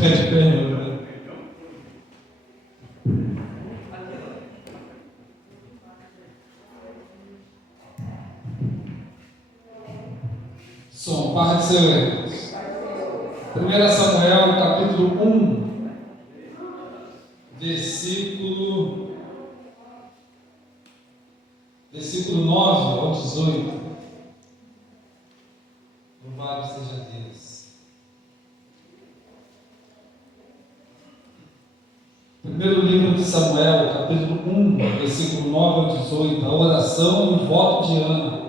ficar de pé, não. Som, barra de seu erro. 1 Samuel, capítulo 1, versículo 9 ao 18. Louvado seja Deus. Primeiro livro de Samuel, capítulo 1, versículo 9 ao 18. A oração e o voto de Ana.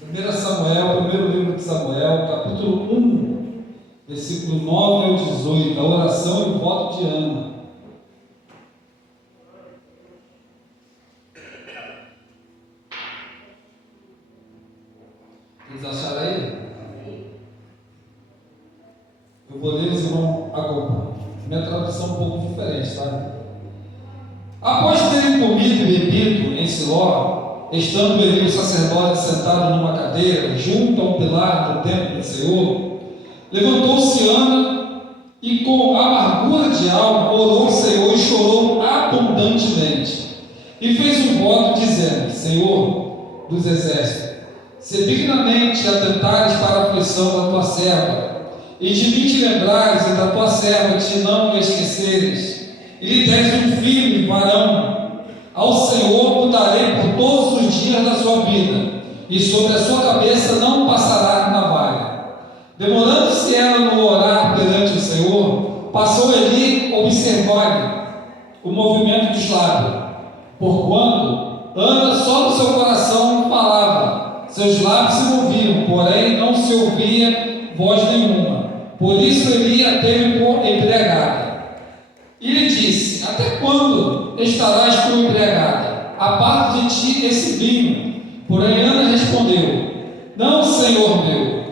Primeiro livro de Samuel, capítulo 1, versículo 9 ao 18, a oração e o voto de Ana. Vocês acharam aí? Eu vou ler, os irmãos acompanham. Minha tradução é um pouco diferente, tá? Após terem comido e bebido em Siló, estando Eli o sacerdote sentado numa cadeira, junto ao pilar do templo do Senhor, levantou-se Ana e com amargura de alma orou ao Senhor e chorou abundantemente. E fez um voto dizendo: Senhor dos exércitos, se dignamente atentares para a aflição da tua serva, e de mim te lembrares e da tua serva te não me esqueceres, e lhe deres um filho varão, ao Senhor o darei por todos os dias da sua vida, e sobre a sua cabeça não passará navalha. Demorando-se ela no orar perante o Senhor, passou Eli a observar-lhe o movimento dos lábios, porquanto Ana só no seu coração falava, seus lábios se moviam, porém não se ouvia voz nenhuma. Por isso Eli a teve por embriagada. E lhe disse: até quando estarás tu embriagada? Aparta de ti esse vinho. Porém Ana respondeu: não, Senhor meu,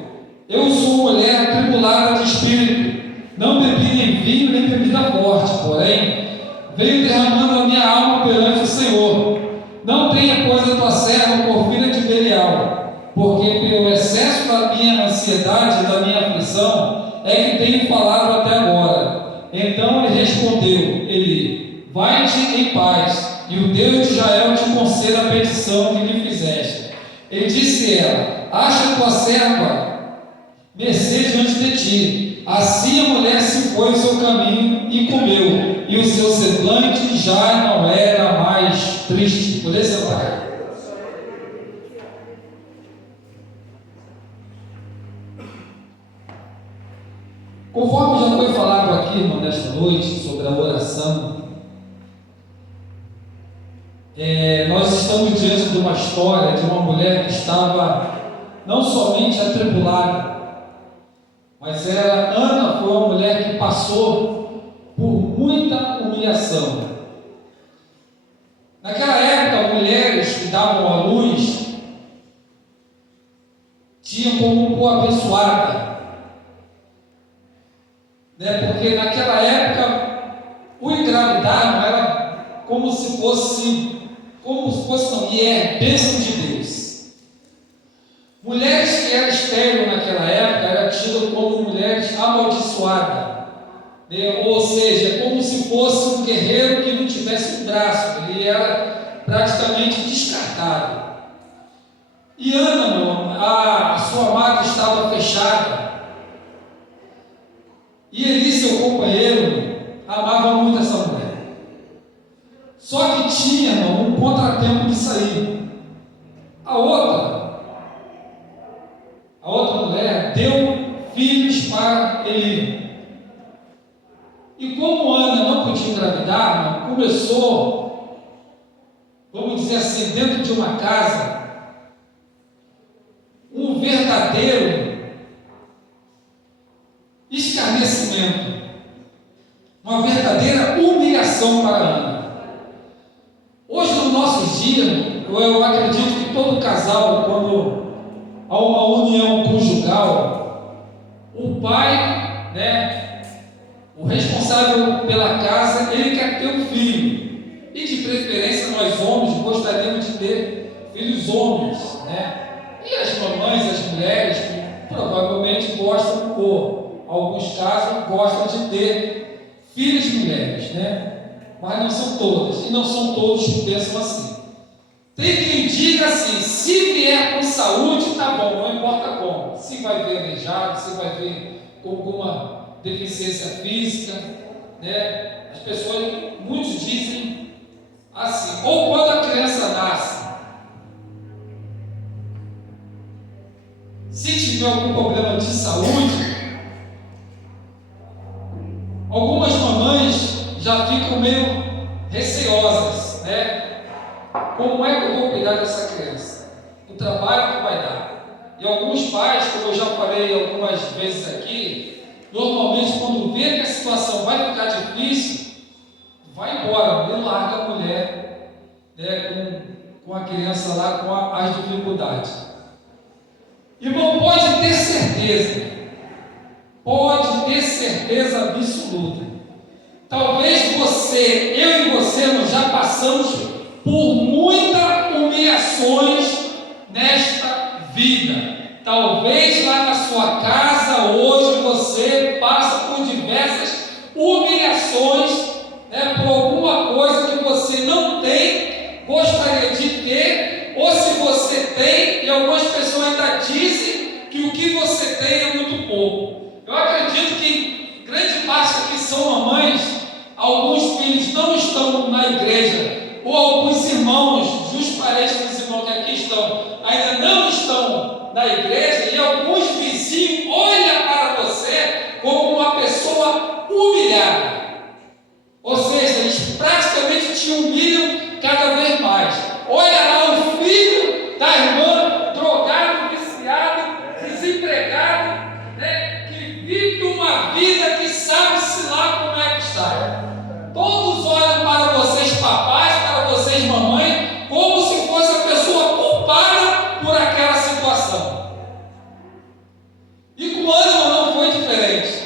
eu sou mulher atribulada de espírito, não bebi nem vinho nem bebida forte, porém venho derramando a minha alma perante o Senhor. Não tenha, pois, a tua serva por filha de Belial, porque pelo excesso da minha ansiedade e da minha aflição é que tenho falado até agora. Então ele respondeu, Eli: vai-te em paz, e o Deus de Israel te conceda a petição que lhe fizeste. Ele disse ela: acha tua serva mercê diante de ti. Assim a mulher se foi o seu caminho e comeu, e o seu semblante já não era mais triste. Poder sentar. Conforme já foi falado aqui, irmão, nesta noite, sobre a oração, nós estamos diante de uma história de uma mulher que estava não somente atribulada, mas Ana foi uma mulher que passou por muita humilhação. Naquela época, mulheres que davam à luz tinham como por abençoada, porque naquela época o engravidar não era como se fosse bênção de Deus. Mulheres que eram estéreis naquela época eram tidas como mulheres amaldiçoadas, ou seja, como se fosse um guerreiro que não tivesse um braço, ele era praticamente descartado. E Ana, a sua mata estava fechada. E Eli, seu companheiro, amava muito essa mulher. Só que tinha, irmão, um contratempo de sair. A outra mulher deu filhos para Eli. E como Ana não podia engravidar, irmão, começou, vamos dizer assim, dentro de uma casa, um verdadeiro escarnecimento, uma verdadeira humilhação para Ana. Hoje, nos nossos dias, eu acredito que todo casal, quando há uma união conjugal, o pai, o responsável pela casa, ele quer ter um filho, e de preferência nós homens gostaríamos de ter filhos homens, né? E as mamães, as mulheres, provavelmente gostam, ou alguns casos gostam de ter filhas mulheres, né? Mas não são todas, e não são todos que pensam assim. Tem quem diga assim: se vier com saúde, tá bom, não importa como. Se vai vir aleijado, se vai vir com alguma deficiência física, né? As pessoas, muitos dizem assim, ou quando a criança nasce, se tiver algum problema de saúde, algumas mamães já ficam meio receosas, né? Como é que eu vou cuidar dessa criança? O trabalho que vai dar. E alguns pais, como eu já falei algumas vezes aqui, normalmente quando vê que a situação vai ficar difícil, vai embora, ele larga a mulher, né, com a criança lá, com as dificuldades. Irmão, pode ter certeza absoluta. Talvez você, eu e você, nós já passamos por muitas humilhações nesta vida. Talvez lá na sua casa hoje você passa por diversas humilhações, né, por alguma coisa que você não tem, gostaria de ter, ou se você tem, e algumas pessoas ainda dizem que o que você tem é muito pouco. Eu acredito que grande parte aqui são mamães, alguns filhos não estão na igreja, ou alguns irmãos, os parentes dos irmãos que aqui estão, ainda não estão na igreja, e alguns vizinhos olham para você como uma pessoa humilhada. Ou seja, eles praticamente te humilham cada vez mais. Olha lá o filho da irmã, drogado, viciado, desempregado, né, que vive uma vida que sabe-se lá como é que está. Todos olham para vocês, papais, para vocês, mamãe, como se fosse a pessoa culpada por aquela situação. E com Ana não foi diferente.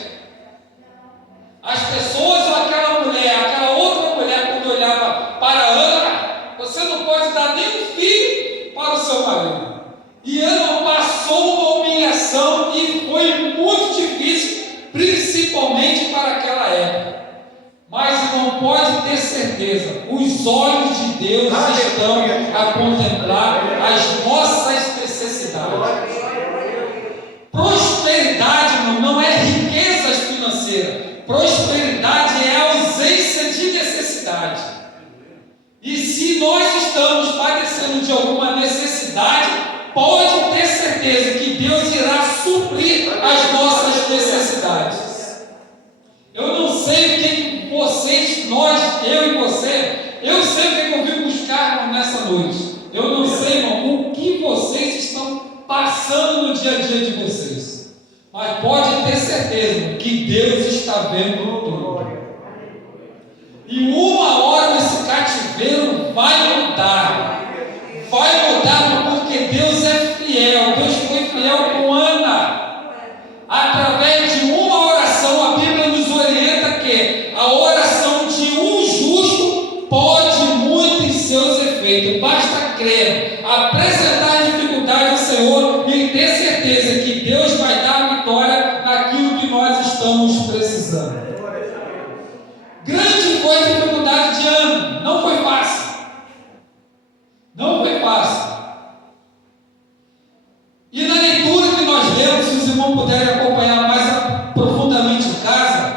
As pessoas, ou aquela mulher, aquela outra mulher, quando olhava para Ana, você não pode dar nenhum filho para o seu marido. E Ana passou uma humilhação e foi muito difícil, principalmente para aquela época. Mas não pode ter certeza, os olhos de Deus estão a contemplar as nossas necessidades. Prosperidade, irmão, não é riquezas financeiras. Prosperidade é a ausência de necessidade. E se nós estamos padecendo de alguma necessidade, pode ter certeza que Deus irá suprir as nossas necessidades. Eu não sei o que vocês, nós, eu e você, eu sei o que eu vim buscar, irmão, nessa noite. Eu não sei, irmão, o que vocês estão passando no dia a dia de vocês. Mas pode ter certeza que Deus está vendo tudo. E uma hora esse cativeiro vai mudar. Vai mudar porque Deus é fiel. Deus foi fiel com Ana. Através de uma oração, a Bíblia nos orienta que a oração de um justo pode muito em seus efeitos. Basta crer, apresentar a dificuldade ao Senhor e ter certeza que Deus vai dar vitória naquilo que nós estamos precisando. Grande foi a dificuldade de Ana, não foi fácil. Não foi fácil. E na leitura que nós lemos, se os irmãos puderem acompanhar mais profundamente em casa,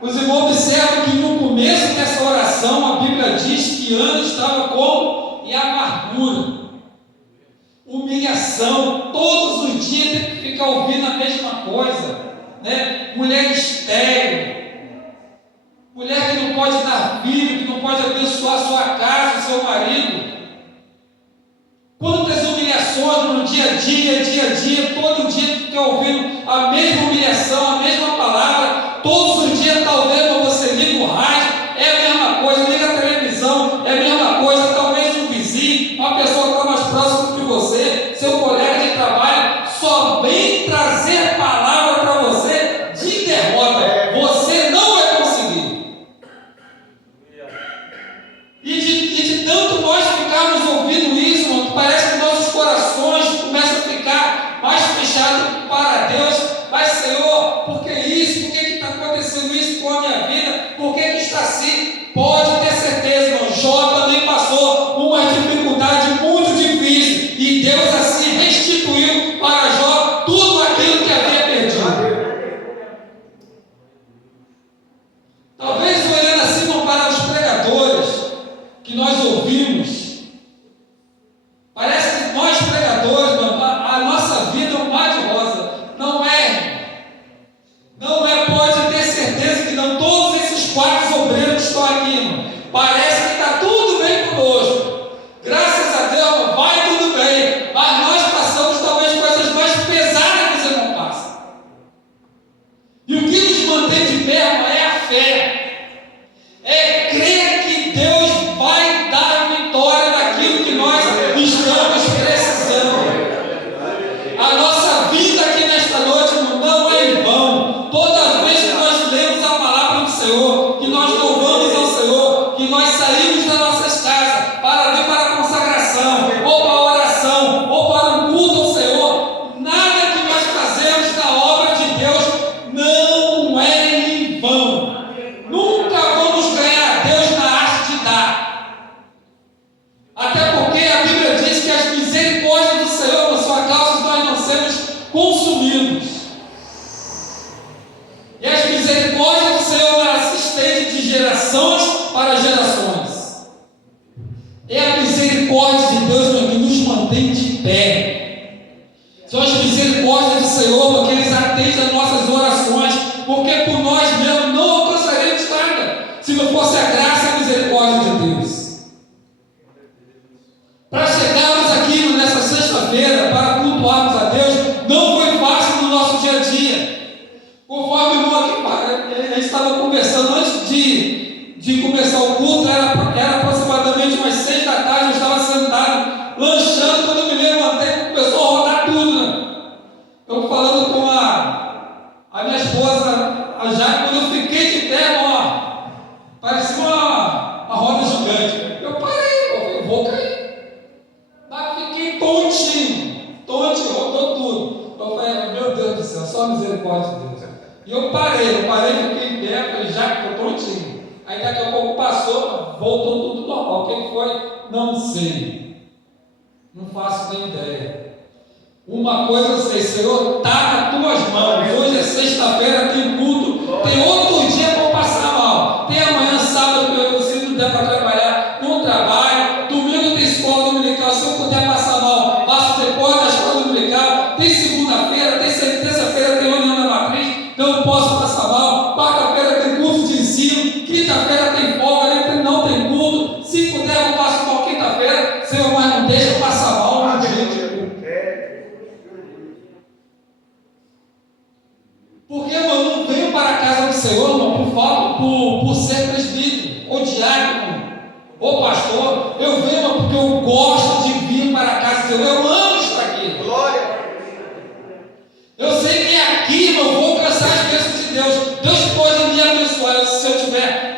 os irmãos observam que no começo dessa oração, a Bíblia diz que Ana estava como em amargura, humilhação, todos os dias tem que ficar ouvindo a mesma coisa, né? Mulher estéril, mulher que não pode dar filho, que não pode abençoar a sua casa, seu marido. Quantas humilhações no dia a dia, todo dia fica ouvindo a mesma humilhação, a mesma palavra, todos os dias. Talvez você liga o rádio, é a mesma coisa, liga a televisão, é a mesma coisa. Talvez um vizinho, uma pessoa que está mais próxima de você, seu colega de trabalho, só vem trazer palavra para você de derrota. Você não vai conseguir. E de tanto nós ficarmos ouvindo isso, parece que pé. São as misericórdias do Senhor, porque eles atendem as nossas orações, porque por nós mesmos não alcançaremos nada, se não fosse a graça e a misericórdia de Deus. Para chegarmos aqui nessa sexta-feira, para cultuarmos a Deus, não foi fácil no nosso dia a dia. Conforme o irmão aqui, ele estava conversando antes de começar o culto, era aproximadamente umas 6 da tarde, eu estava sentado, lanchando, quando eu me levantei, começou a rodar tudo, né? Eu falando com a minha esposa, a Jaque, quando eu fiquei de pé, ó, parecia uma roda gigante. Eu parei, eu vou cair. Mas fiquei tontinho, rodou tudo. Eu falei, meu Deus do céu, só a misericórdia de Deus. E eu parei, fiquei em pé, falei, Jaque, estou tontinho. Aí daqui a pouco passou, voltou tudo normal. O que foi? Não sei. Não faço nem ideia. Uma coisa eu sei, Senhor, está nas tuas mãos. Hoje é sexta-feira, tem culto, tem outro dia para eu passar mal. Tem amanhã, sábado, que eu, se não der para trabalhar, não trabalho. Domingo tem escola dominical, se eu puder passar mal, passo depois da escola dominical. Tem segunda-feira, tem terça-feira, tem reunião da matriz, não posso passar mal. Quarta-feira tem curso de ensino, quinta-feira tem folga, não tem culto. Se puder, eu passo mal quinta-feira, Senhor, mas não deixa eu passar mal. Porque eu não venho para a casa do Senhor, irmão, por ser presbítero, ou diácono, ou pastor. Eu venho, irmão, porque eu gosto de vir para a casa do Senhor. Eu amo estar aqui. Glória. Eu sei que aqui, irmão, eu vou alcançar as bênçãos de Deus. Deus pode me abençoar. Se eu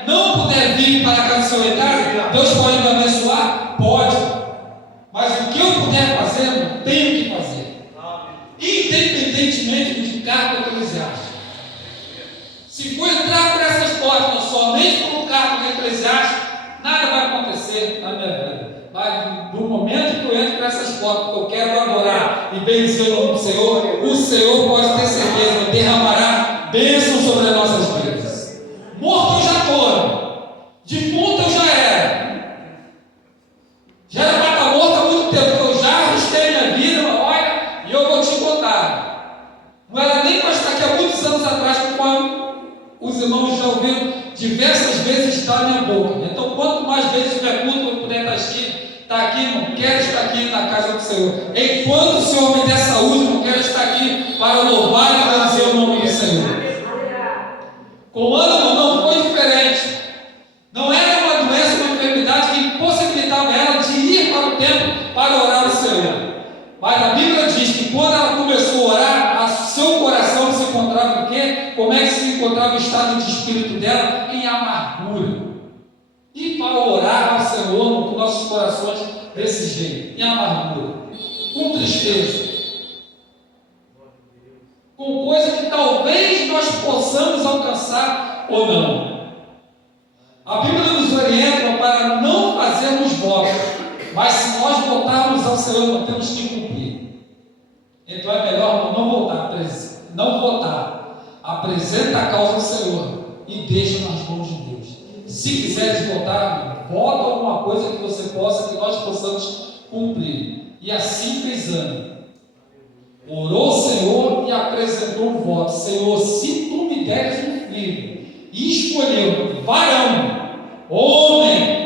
não puder vir para a casa do Senhor em casa, Deus pode me abençoar? Pode. Mas o que eu puder fazer, irmão, tenho que fazer. Independentemente de cargo eclesiástico. Se for entrar por essas portas, não somente por um cargo eclesiástico, nada vai acontecer na minha vida. Mas no momento que eu entro por essas portas, que eu quero adorar e bendizer o nome do Senhor, o Senhor pode ter certeza, derramará bênção sobre as nossas vidas. Morto eu já estou, defunto eu já era. Já era para estar morto há muito tempo, porque eu já arrisquei minha vida, olha, e eu vou te contar. Não era nem para estar aqui há muitos anos atrás, conforme os irmãos já ouviram diversas vezes da minha boca. Então, quanto mais vezes tiver culto, eu puder estar aqui, não quero estar aqui na casa do Senhor. Enquanto o Senhor me der saúde, não quero estar aqui para louvar e bendizer o nome do Senhor. Com o ano não foi diferente. Não era uma doença, uma enfermidade que impossibilitava ela de ir para o templo para orar ao Senhor. Mas a Bíblia diz que quando ela começou a orar, seu coração se encontrava em quê? Como é que se encontrava o estado de espírito dela? Em amargura. E para orar ao Senhor com nossos corações desse jeito, em amargura, com tristeza, com coisa que talvez nós possamos alcançar ou não. A Bíblia nos orienta para não fazermos votos, mas se nós voltarmos ao Senhor, nós temos que cumprir. Então é melhor não votar, apresenta a causa ao Senhor e deixa nas mãos de Deus. Se quiseres votar, vota alguma coisa que você possa, que nós possamos cumprir. E assim fez Ana. Orou o Senhor e apresentou um voto: Senhor, se tu me deres um filho, e escolheu varão, homem,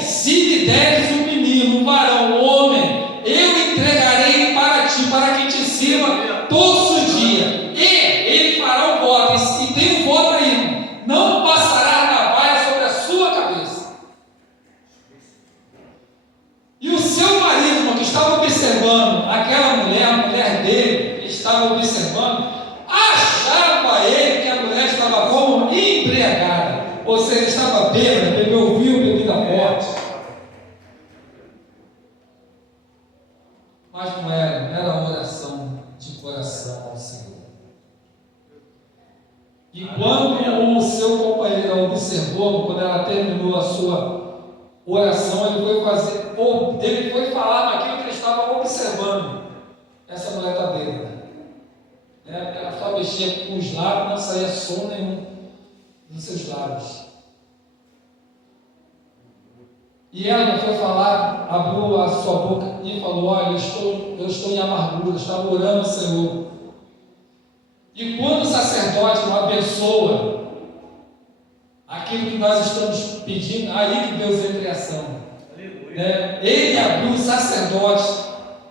se me deres um menino, um varão, homem, eu entregarei para ti, para que te sirva todos os dias. E ele fará um voto, e tem um voto aí: não passará a navalha sobre a sua cabeça. E o seu marido, que estava observando aquela mulher, a mulher dele, estava observando, achava ele que a mulher estava como embriagada, ou seja, estava bêbada, bebeu vinho, bebida forte. Mas não era oração de coração ao Senhor. E quando o seu companheiro observou, quando ela terminou a sua oração, ele foi falar naquilo que ele estava observando. Essa mulher está bêbada. Porque ela só mexia com os lábios, não saía som nenhum dos seus lábios. E ela não foi falar, abriu a sua boca e falou: olha, eu estou em amargura, estava orando ao Senhor. E quando o sacerdote não abençoa aquilo que nós estamos pedindo, aí que Deus entra em ação. Né? Ele abriu, o sacerdote,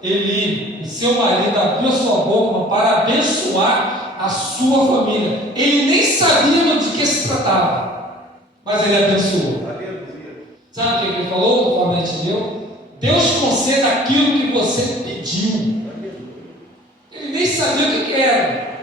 Eli, o seu marido, abriu a sua boca para abençoar a sua família. Ele nem sabia de que se tratava, mas ele abençoou. Sabe o que ele falou, conforme ele te deu? Deus conceda aquilo que você pediu. Ele nem sabia o que era,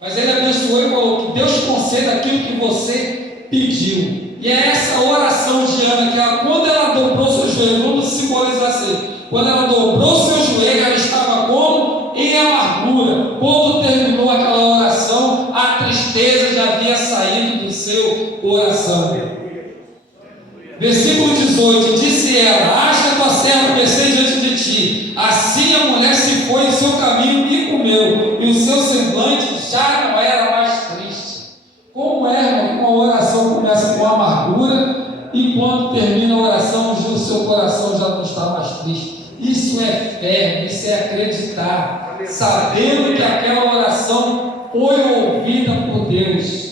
mas ele abençoou e falou que Deus conceda aquilo que você pediu. E é essa oração de Ana, que ela, quando ela dobrou seu joelho, vamos simbolizar assim, quando ela dobrou seu joelho, ela estava como? Em amargura. Quando terminou aquela oração, a tristeza já havia saído do seu coração. Versículo 18, disse ela: acha tua serva descer diante de ti. Assim a mulher se foi em seu caminho e comeu, e o seu semblante já não era mais triste. Como é, irmão, que uma oração começa com amargura e quando termina a oração, o seu coração já não está mais triste. Isso é fé, isso é acreditar, sabendo que aquela oração foi ouvida por Deus.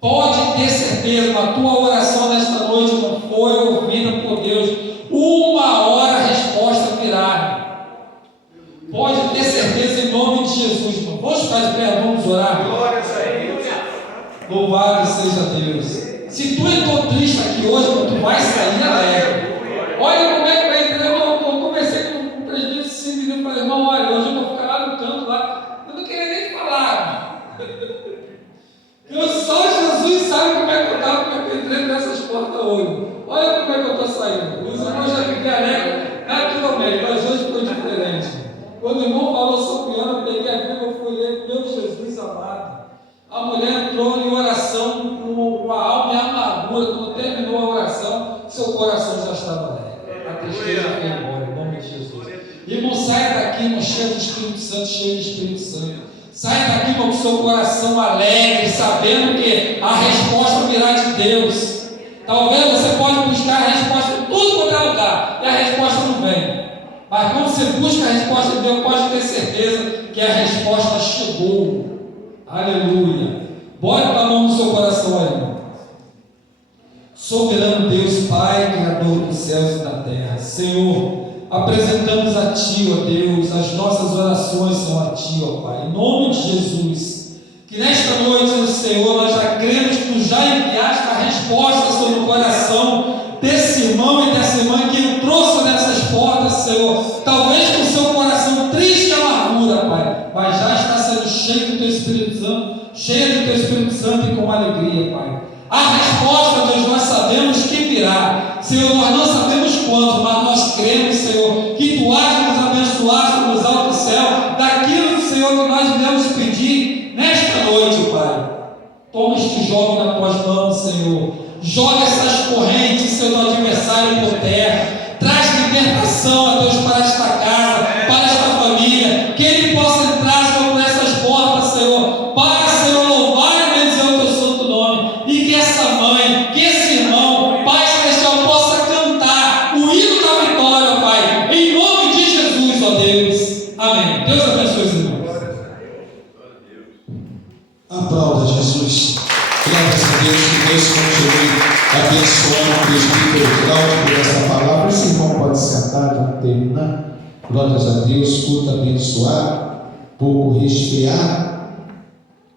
Pode ter certeza, a tua oração nesta noite não foi ouvida por Deus. Uma hora a resposta virá. Pode ter certeza em nome de Jesus. Vamos ficar de pé, vamos orar. Glória a Deus. Louvado seja Deus. Se tu entrou triste aqui hoje, tu vai sair alegre. Olha como é que vai entrar. Eu conversei com o presbítero esse menino e falei: irmão, olha, hoje eu vou ficar lá no canto lá. Eu não queria nem falar. Só Jesus sabe como é que eu estava, como é que eu entrei nessas portas hoje. Olha como é que eu estou saindo. Os irmãos já fiquei alegre naturalmente, mas hoje foi diferente. Quando o irmão falou sobre Ana, eu peguei a Bíblia e fui ler: meu Jesus amado. A mulher entrou em oração com a alma em amargura. Quando terminou a oração, seu coração já estava alegre. A tristeza foi embora, em nome de Jesus. Irmão, saia daqui, irmão, cheio do Espírito Santo, cheio do Espírito Santo. Saia daqui com o seu coração alegre, sabendo que a resposta virá de Deus. Talvez você pode buscar a resposta em tudo quanto é lugar, e a resposta não vem. Mas quando você busca a resposta de Deus, pode ter certeza que a resposta chegou. Aleluia. Bota a mão no seu coração aí, irmão. Soberano Deus, Pai, Criador dos céus e da terra, Senhor, apresentamos a Ti, ó Deus, as nossas orações são a Ti, ó Pai, em nome de Jesus, que nesta noite, Senhor, nós já cremos que Tu já enviaste a resposta sobre o coração desse irmão e dessa irmã que entrou sobre essas portas, Senhor, talvez com o seu coração triste e amargura, Pai, mas já está sendo cheio do Teu Espírito Santo, cheio do Teu Espírito Santo e com alegria, Pai. A resposta, Deus, nós sabemos que virá, Senhor, nós não sabemos quando, mas nós cremos, Senhor, que Tu has de nos abençoar sobre os altos céus, daquilo, Senhor, que nós viemos pedir nesta noite, Pai. Toma este jovem nas Tuas mãos, Senhor, joga essas correntes, Senhor, do adversário por terra, traz libertação, ó Deus, para esta casa, para esta família, que ele possa entrar, Senhor, por essas portas, Senhor, para, Senhor, louvar e bendizer o Teu santo nome, e que essa mãe, que esse irmão, Pai Celestial, possa cantar o hino da vitória, Pai, em nome de Jesus, ó Deus. Amém. Deus abençoe os irmãos. Aplauda Jesus. Graças a Deus, que Deus continue abençoando o presbítero Cláudio por essa palavra. Esse irmão pode sentar, vamos terminar. Glórias a Deus, culto abençoado, pouco resfriado,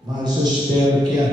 mas eu espero que a